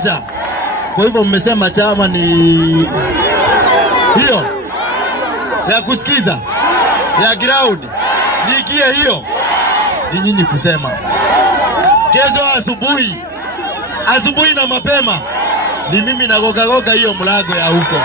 moja. Kwa hivyo mmesema chama ni hiyo ya kusikiza ya ground, nikie hiyo ni nyinyi kusema. Kesho asubuhi na mapema ni mimi nagoga hiyo mlango ya huko.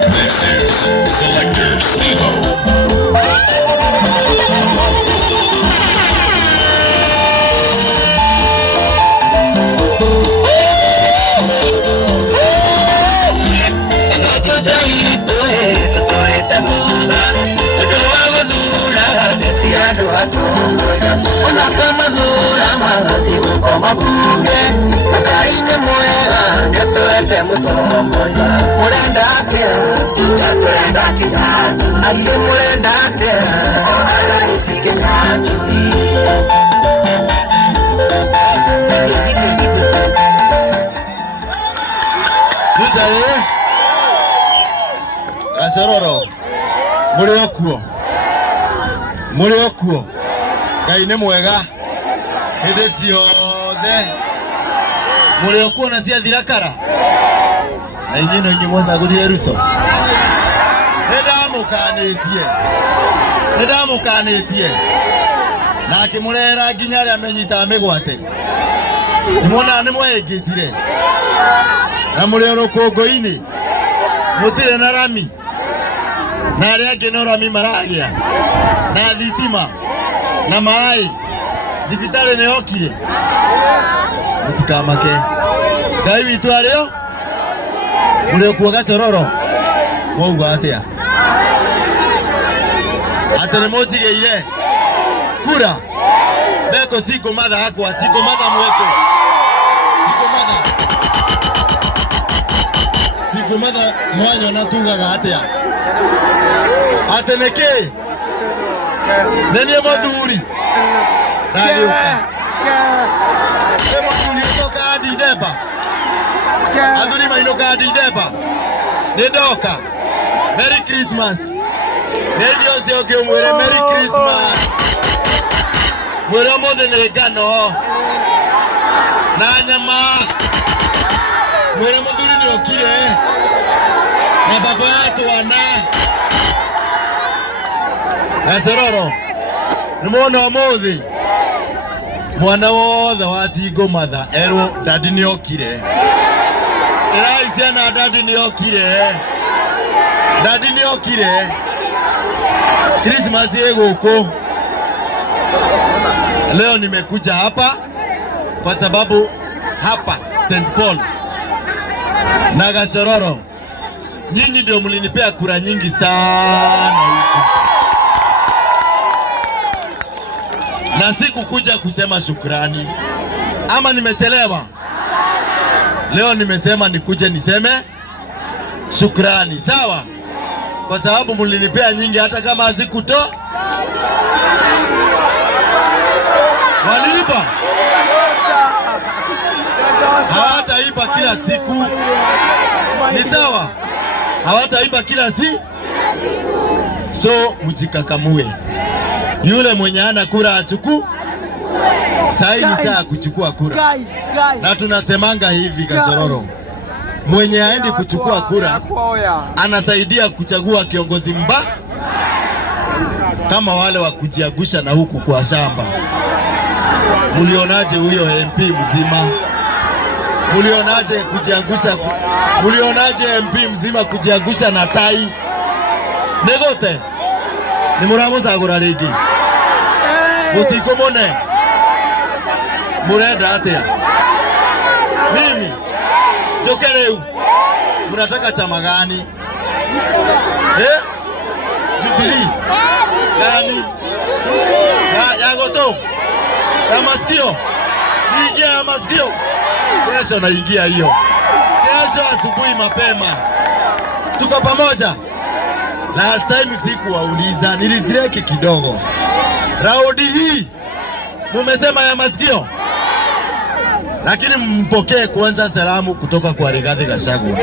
This is Selector Steve-O. Gasororo muri okuo Ngai nĩ mwega hĩndĩ ciothe. Muri okuo na cia thirakara na inyuĩ no inyuĩ mwacagũrire Ruto. Nĩndamũkanĩtie na akĩmũrehera nginya arĩa menyitaga mĩgwate. Nĩmuonaga nĩmwehĩngĩcire na mũrĩ rũkũngũ-inĩ mũtirĩ na rami, na arĩa angĩ no rami maragĩa na thitima na maĩ. Thibitarĩ nĩyokire, mũtikamake. Ngai witũ arĩo. Mũrĩ okuo Gasororo mwauga atĩa? Atĩ nĩmũnjigĩire kura beko siko madha akwa siko madha mweko siko madha mwanyo natugaga atĩa? Atĩ nĩkĩ nenie mũthuri nagĩũka mũthuri ũtoka Dithemba, athuri mainũka Dithemba. Nĩndoka. Merry Christmas. Nĩthio ũcio ũngĩ ũmwĩre Merry Christmas. Mwĩre ũmũthĩ nĩ ngano na nyama. Mwĩre mũthuri nĩokire na baba ya twana. Gasororo nĩmuona ũmũthĩ mwana wothe wa single mother erwo dadi nĩokire. Erai ciana dadi nĩokire. Christmas ĩgũkũ. Leo nimekuja hapa kwa sababu hapa St. Paul na Gasororo nyinyi ndio mlinipea kura nyingi sana huku. Na sikukuja kusema shukrani ama nimechelewa. Leo nimesema nikuje niseme shukrani, sawa? Kwa sababu mlinipea nyingi hata kama hazikuto. Waliiba. Hawataiba kila siku. Ni sawa? Hawataiba kila siku. So mjikakamue. Yule mwenye ana kura achuku. Saa hii ni saa kuchukua kura. Na tunasemanga hivi Gasororo, mwenye haendi kuchukua kura anasaidia kuchagua kiongozi kama wale wa kujiagusha na huku kwa shamba. Mulionaje huyo MP mzima? Mulionaje kujiagusha? Mulionaje MP mzima kujiagusha na tai? Negote. Ni muramusagura ringi. Mutikomone. Murenda atia. Mimi Jokereu. Mnataka chama gani? Jubilee. Gani? Ya goto. Ya masikio. Niingia ya masikio. Kesho naingia hiyo. Kesho asubuhi mapema. Tuko pamoja. Last time sikuwauliza, nilizireki kidogo. Raundi hii mumesema ya masikio. Lakini mpokee kwanza salamu kutoka kwa Rigathi Gachagua.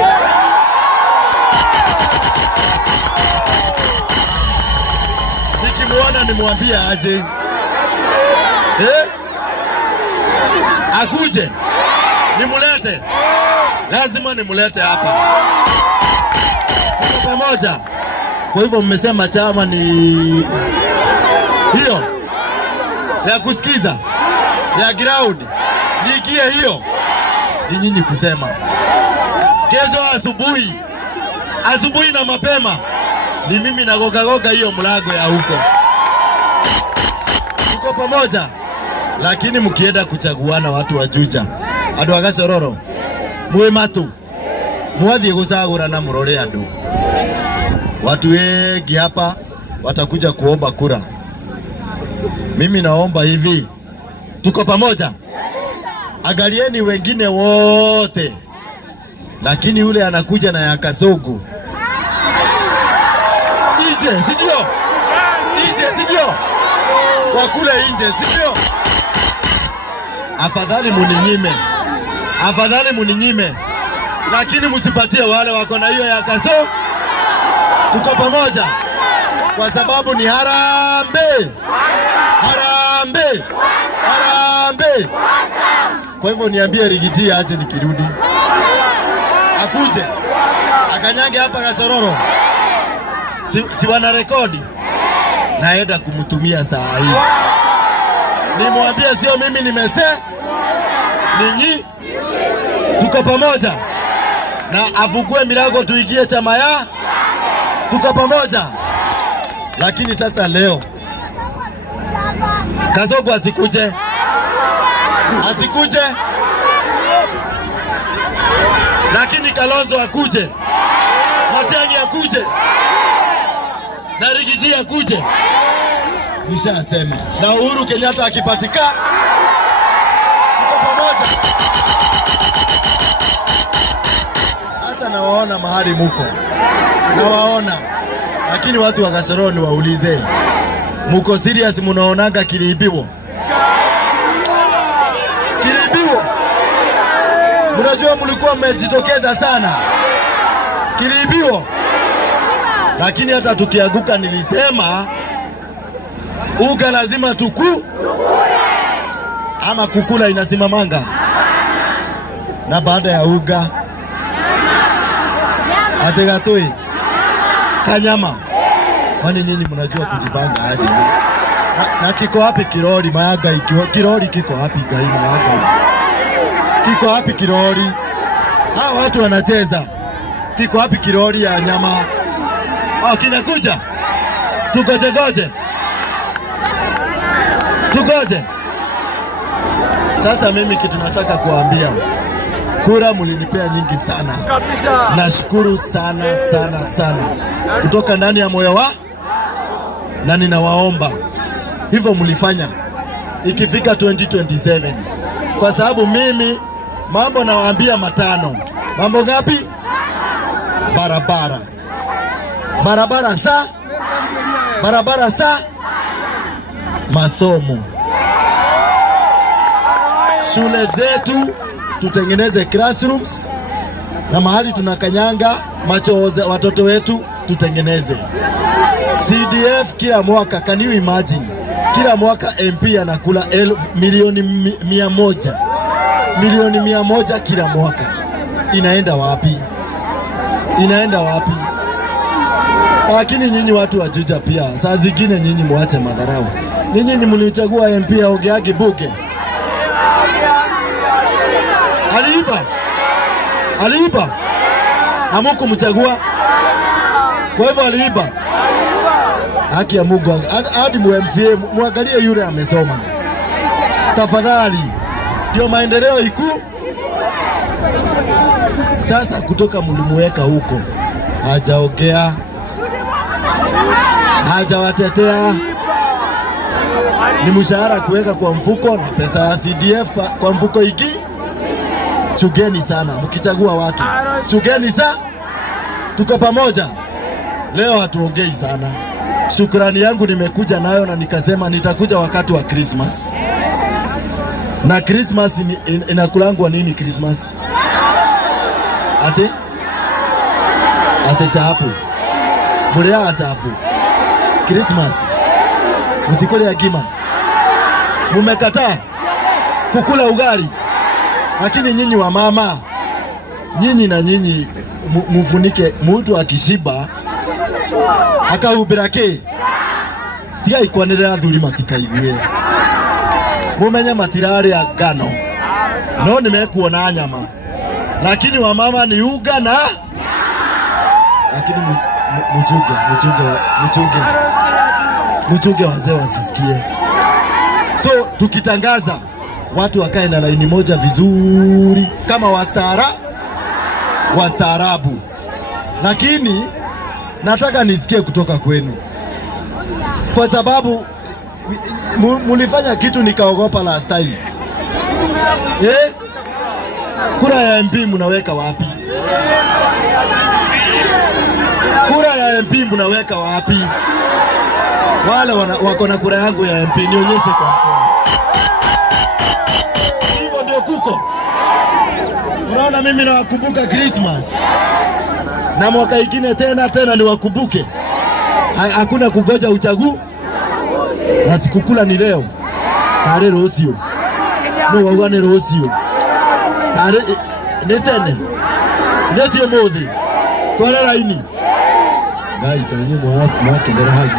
Nikimuona nimwambie aje. Akuje. Nimulete. Lazima nimulete hapa. Tuko pamoja. Kwa hivyo mmesema chama ni hiyo ya kusikiza ya ground. Nikie hiyo ni nyinyi kusema. Kesho asubuhi na mapema ni mimi nagoga hiyo mlango ya huko. Tuko pamoja. Lakini mkienda kuchaguana watu wa Juja, andu a Gacororo, muwe matu, mwathie gucagura na murore andu. Watu wengi hapa watakuja kuomba kura. Mimi naomba hivi, tuko pamoja. Angalieni wengine wote, lakini yule anakuja na ya Kasogu. Ije, sidio? Ije, sidio? Wakule inje, sidio? Afadhali muninyime. Lakini msipatie wale wako na hiyo ya Kasogu. Tuko pamoja. Kwa sababu ni harambee. Harambee. Harambee. Kwa hivyo niambie Rigiji aje nikirudi. Akuje. Akanyange hapa Gasororo. Si wana rekodi. Naenda kumtumia saa hii. Nimwambie sio mimi ninyi. Tuko pamoja. Na afungue milango tuingie chama ya. Tuko pamoja. Lakini sasa leo Kasogu asikuje. Lakini Kalonzo akuje. Matiang'i akuje. Na Rigiji akuje. Nishasema. Na Uhuru Kenyatta akipatika. Tuko pamoja. Sasa nawaona mahali muko. Nawaona. Lakini watu wa Gasoroni waulize. Muko serious munaonaga kiliibiwa? Mnajua mlikuwa mmejitokeza sana. Kiliibiwa. Lakini hata tukianguka nilisema uga lazima ama kukula inasimamanga. Na baada ya uga ategatoi kanyama. Wani nyinyi mnajua kujipanga aje? Na kiko wapi kirori mayaga ikiwa kirori kiko wapi gai mayaga? Kiko wapi kirori? Hawa watu wanacheza. Kiko wapi kirori ya nyama? Kinakuja. Tugoje. Sasa mimi kitu nataka kuambia. Kura mulinipea nyingi sana. Nashukuru sana. Kutoka ndani ya moyo wa na ninawaomba. Hivyo mulifanya. Ikifika 2027. Kwa sababu mimi mambo nawaambia matano. Mambo ngapi? Barabara sa masomo. Shule zetu tutengeneze classrooms na mahali tunakanyanga macho watoto wetu tutengeneze. CDF kila mwaka, can you imagine? Kila mwaka MP anakula milioni 100. Milioni 100 kila mwaka. Inaenda wapi? Lakini nyinyi watu wa Juja pia, saa zingine nyinyi muache madharau. Nyinyi mlichagua MP Ogiagi Buge. Aliiba. Hamukumchagua. Kwa hivyo aliiba. haki ya Mungu, hadi MCA muangalie yule amesoma tafadhali, ndio maendeleo iku. Sasa kutoka mlimuweka huko, hajaongea, hajawatetea. Ni mshahara kuweka kwa mfuko na pesa ya CDF kwa mfuko iki. Chugeni sana mkichagua watu, chugeni sana. Tuko pamoja leo, hatuongei sana. Shukrani yangu nimekuja nayo, na nikasema nitakuja wakati wa Christmas. Na Christmas inakulangwa nini Christmas? Ate chapu mulea chapu Christmas mutikole ya kima, mumekataa kukula ugali. Lakini nyinyi wa mama, nyinyi na nyinyi mufunike. Mtu akishiba akahubirake tiga ikwanirira thuri matikaigwe, mumenya matirari ya ngano no nimekuona nyama. Lakini wa mama ni uga na, lakini mchunge wazee wasisikie. So tukitangaza watu wakae na laini moja vizuri kama wastaarabu. Lakini nataka nisikie kutoka kwenu, kwa sababu mulifanya kitu nikaogopa last time. Kura ya MP munaweka wapi? Kura ya MP munaweka wapi? Wale wako na kura yangu ya MP nionyeshe kwa mkono. Hivyo ndio kuko. Unaona, mimi nawakumbuka Christmas, na mwaka ingine tena niwakumbuke. Hakuna kugoja uchaguzi, na sikukula ni leo. Tare rosio no wawane rosio tare netene yeti mothi twale laini ngai tanye mwakendera hagu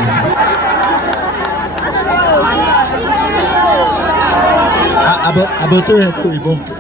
aboto yako ibonke.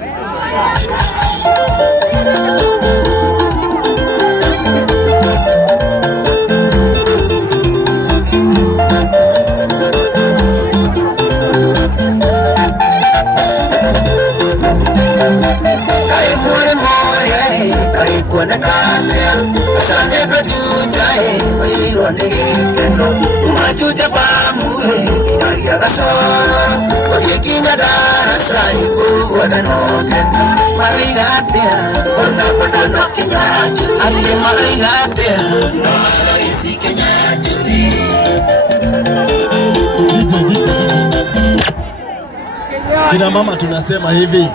Kina mama tunasema hivi,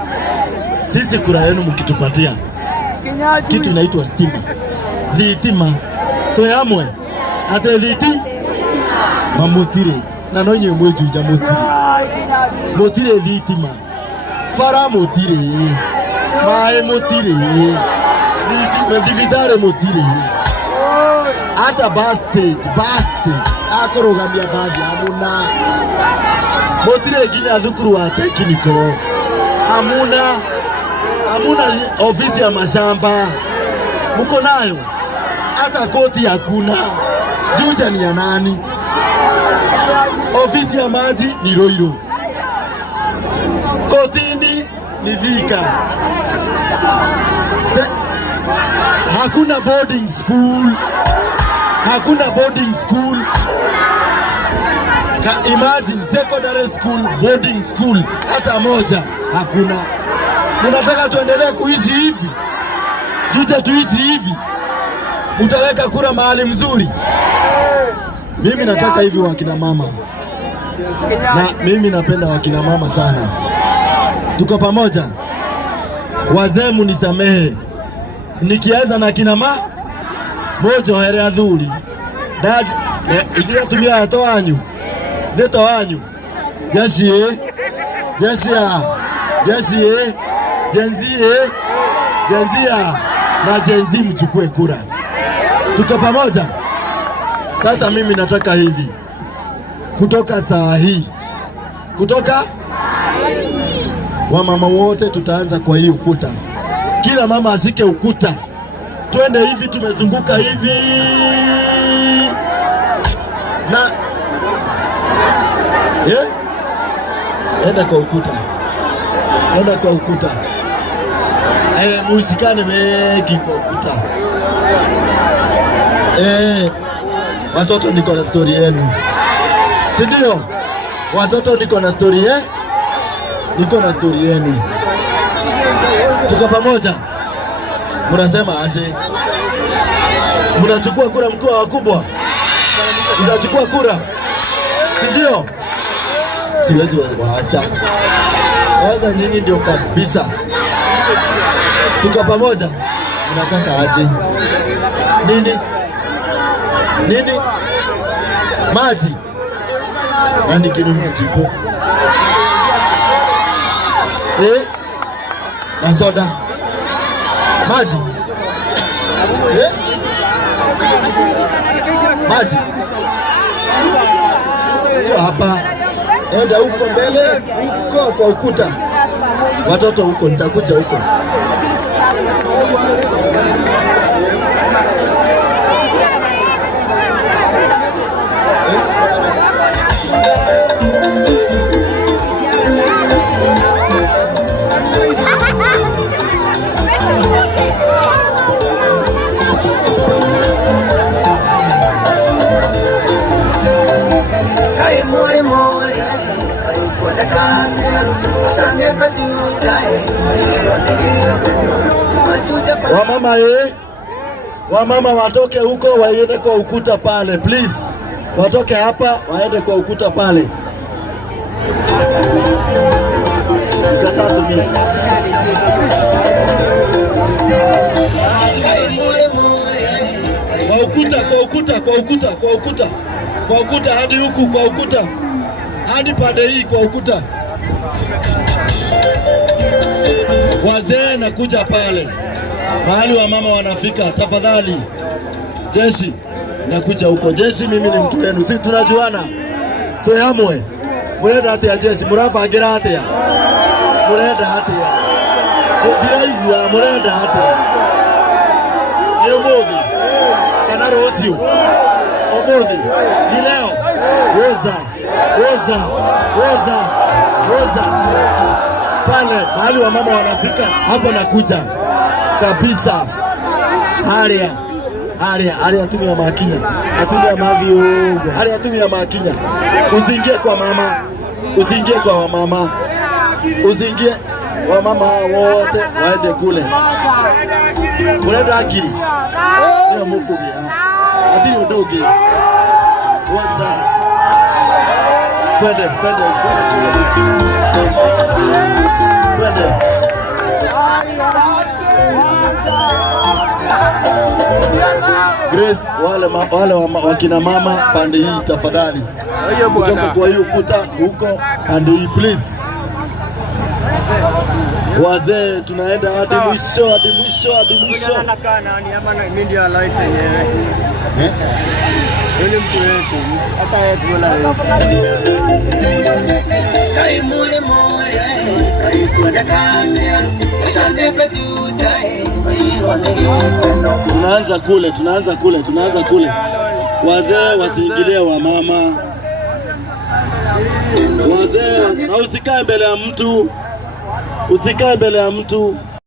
sisi kura yenu mkitupatia kitu inaitwa stima, thitima toyamwe ate thiti mamutire na nonye mwejuja mutire thitima fara mutire mae mutire thitima thibitare mutire ata bus stage akorogamia baadhi amuna mutire ginya thukuru wa tekniko amuna ofisi ya mashamba muko nayo, hata koti hakuna. Juja ni ya nani? Ofisi ya maji ni Roiro, kotini ni Thika. Hakuna boarding school. Imagine secondary school, boarding school hata moja hakuna. Munataka tuendelee kuishi hivi? Juja tuishi hivi? Utaweka kura mahali mzuri? Mimi nataka hivi wakina mama, na mimi napenda wakina mama sana. Tuko pamoja? Wazee munisamehe nikianza na kina mama moja here athuri dad idia tumia ato wanyu deto wanyu jesie jenzia na jenzi mchukue kura. Tuko pamoja? Sasa mimi nataka hivi, kutoka saa hii, wamama wote tutaanza kwa hii ukuta. Kila mama ashike ukuta, twende hivi, tumezunguka hivi Na enda kwa ukuta. Enda kwa ukuta. Musikane wengi kwa ukuta. Watoto niko na story yenu. Si ndio? Watoto niko na story niko na story yenu. Tuko pamoja. Mnasema aje? Mnachukua kura mkoa wakubwa? Mnachukua kura? Si ndio? Siwezi waacha. Sasa nyinyi ndio kabisa. Tuko pamoja. Mnataka aje? Nini? Maji. Nani kinunua chipo? Na soda. Maji. Maji. Sio hapa. Enda huko mbele, huko kwa ukuta. Watoto huko, nitakuja huko. Wamama watoke huko waende kwa ukuta pale, please. Watoke hapa waende kwa ukuta pale. Kwa ukuta hadi huku, kwa ukuta hadi pande hii, kwa ukuta. Wazee na kuja pale mahali wa mama wanafika, tafadhali. Jeshi nakuja huko. Jeshi, mimi ni mtu wenu, si tunajuana? Tuhamwe. Murenda hati ya jeshi, murafa agira hati ya. Murenda hati ya. Diraigua, murenda hati ya. Ni umuthi. Kana rosio. Umuthi. Ni leo. Weza. Pale, mahali wa mama wanafika, hapo nakuja. Kabisa. Haria tumia makinya. Atumia mavio. Haria tumia makinya. Usiingie kwa mama. Usiingie kwa wamama. Usiingie. Wamama wote waende kule. Kuleta akili. Ndio mukugia. Adili udoge. Waza. Twende. Grace, wale wakina mama pande hii tafadhali. Kutoka kwa hiyo ukuta huko pande hii please. Wazee tunaenda hadi mwisho. Ile mtu wetu hata yeye tunaanza kule. Wazee wasiingilie wa mama. Wazee, na usikae mbele ya mtu.